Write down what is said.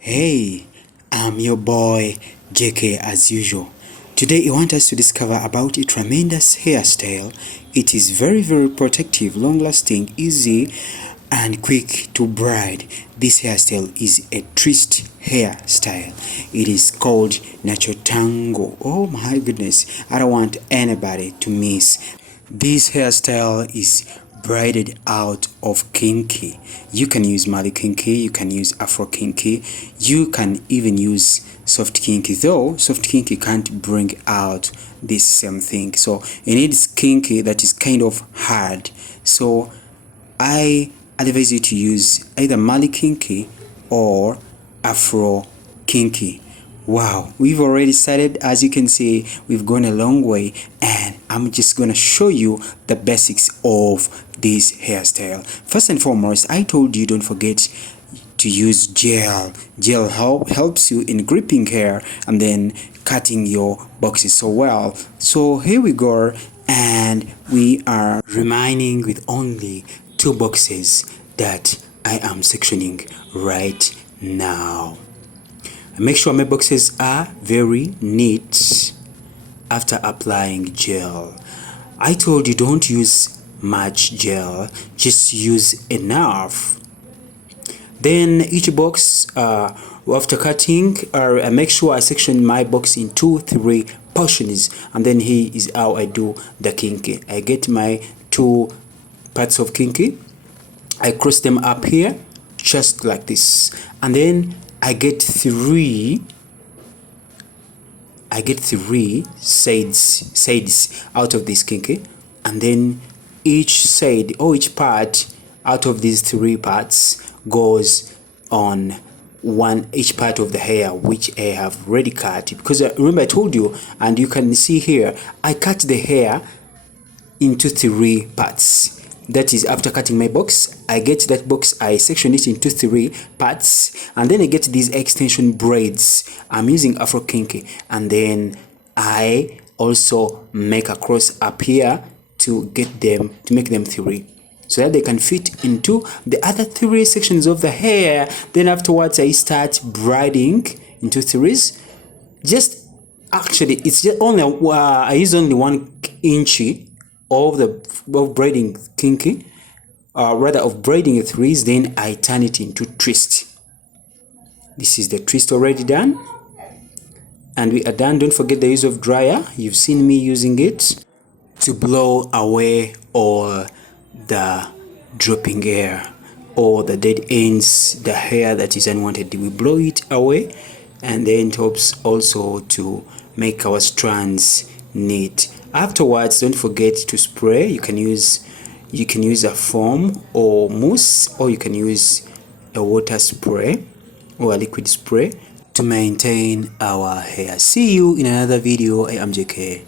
Hey, I'm your boy JK as usual. Today I want us to discover about a tremendous hairstyle. It is very protective, long-lasting, easy and quick to braid. This hairstyle is a twist hairstyle. It is called natural tangle. Oh my goodness, I don't want anybody to miss. This hairstyle is braided out of kinky. You can use Mali kinky, you can use Afro kinky, you can even use soft kinky, though soft kinky can't bring out this same thing. So it needs kinky that is kind of hard. So I advise you to use either Mali kinky or Afro kinky. Wow, we've already started. As you can see, we've gone a long way, and I'm just gonna show you the basics of this hairstyle. First and foremost, I told you don't forget to use gel. Gel helps you in gripping hair and then cutting your boxes so well. So here we go, and we are remaining with only 2 boxes that I am sectioning right now. Make sure my boxes are very neat after applying gel. I told you don't use much gel, just use enough. Then each box, after cutting, I make sure I section my box in 2-3 portions, and then here is how I do the kinky. I get my 2 parts of kinky, I cross them up here just like this, and then I get 3 sides out of this kinky, and then each side or each part out of these 3 parts goes on each part of the hair which I have already cut, because remember I told you, and you can see here, I cut the hair into 3 parts. That is, after cutting my box, I get that box, I section it into 3 parts, and then I get these extension braids. I'm using Afro kinky, and then I also make a cross up here to make them 3, so that they can fit into the other 3 sections of the hair. Then afterwards, I start braiding into 3s. It's just only I use only 1 inch of braiding kinky, of braiding 3s. Then I turn it into twist. This is the twist already done, and we are done. Don't forget the use of dryer. You've seen me using it to blow away all the dropping hair or the dead ends, the hair that is unwanted. We blow it away, and then it helps also to make our strands neat. Afterwards, don't forget to spray. You can use a foam or mousse, or you can use a water spray or a liquid spray to maintain our hair. See you in another video. I am JK.